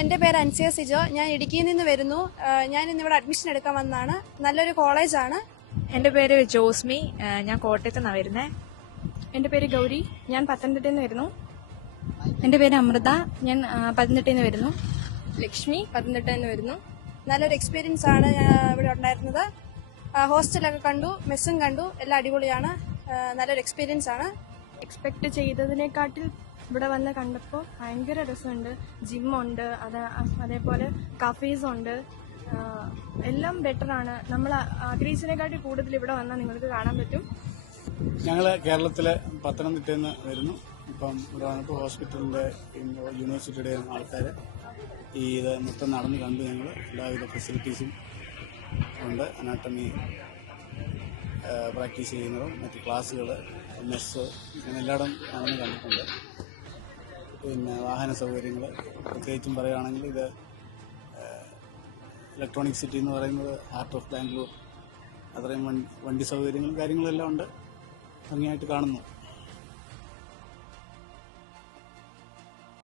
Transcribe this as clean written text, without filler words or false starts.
എൻ്റെ പേര് അൻസിയ സിജോ. ഞാൻ ഇടുക്കിയിൽ നിന്ന് വരുന്നു. ഞാൻ ഇന്നിവിടെ അഡ്മിഷൻ എടുക്കാൻ വന്നതാണ്. നല്ലൊരു കോളേജാണ്. എൻ്റെ പേര് ജോസ്മി. ഞാൻ കോട്ടയത്ത് നിന്നാണ് വരുന്നത്. എൻ്റെ പേര് ഗൗരി. ഞാൻ പത്തനംതിട്ടയിൽ നിന്ന് വരുന്നു. എൻ്റെ പേര് അമൃത. ഞാൻ പത്തനംതിട്ടയിൽ നിന്ന് വരുന്നു. ലക്ഷ്മി, പത്തനംതിട്ടയിൽ നിന്ന് വരുന്നു. നല്ലൊരു എക്സ്പീരിയൻസ് ആണ് ഇവിടെ ഉണ്ടായിരുന്നത്. ഹോസ്റ്റലൊക്കെ കണ്ടു, മെസ്സും കണ്ടു, എല്ലാം അടിപൊളിയാണ്. നല്ലൊരു എക്സ്പീരിയൻസ് ആണ്. എക്സ്പെക്ട് ചെയ്തതിനെക്കാട്ടിൽ ഇവിടെ വന്ന് കണ്ടപ്പോൾ ഭയങ്കര രസമുണ്ട്. ജിമ്മുണ്ട്, അതേപോലെ കഫേസ് ഉണ്ട്. എല്ലാം ബെറ്ററാണ്. നമ്മൾ ആഗ്രഹിച്ചതിനെക്കാട്ടി കൂടുതൽ ഇവിടെ വന്നാൽ നിങ്ങൾക്ക് കാണാൻ പറ്റും. ഞങ്ങൾ കേരളത്തിലെ പത്തനംതിട്ടയിൽ നിന്ന് വരുന്നു. ഇപ്പം ഇവിടെ വന്നപ്പോൾ ഹോസ്പിറ്റലിൻ്റെ യൂണിവേഴ്സിറ്റിയുടെ ആൾക്കാർ ഇത് മൊത്തം നടന്ന് കണ്ടു. ഞങ്ങൾ എല്ലാവിധ ഫെസിലിറ്റീസും ഉണ്ട്. അനാട്ടമി പ്രാക്ടീസ് ചെയ്യുന്നതും മറ്റ് ക്ലാസ്സുകൾ, മെസ്സ്, അങ്ങനെ എല്ലായിടം നടന്ന് കണ്ടിട്ടുണ്ട്. പിന്നെ വാഹന സൗകര്യങ്ങൾ പ്രത്യേകിച്ചും പറയുകയാണെങ്കിൽ ഇത് ഇലക്ട്രോണിക് സിറ്റി എന്ന് പറയുന്നത് ഹാർട്ട് ഓഫ് ബാംഗ്ലൂർ. അത്രയും വണ്ടി സൗകര്യങ്ങളും കാര്യങ്ങളും എല്ലാം ഉണ്ട്. ഭംഗിയായിട്ട് കാണുന്നു.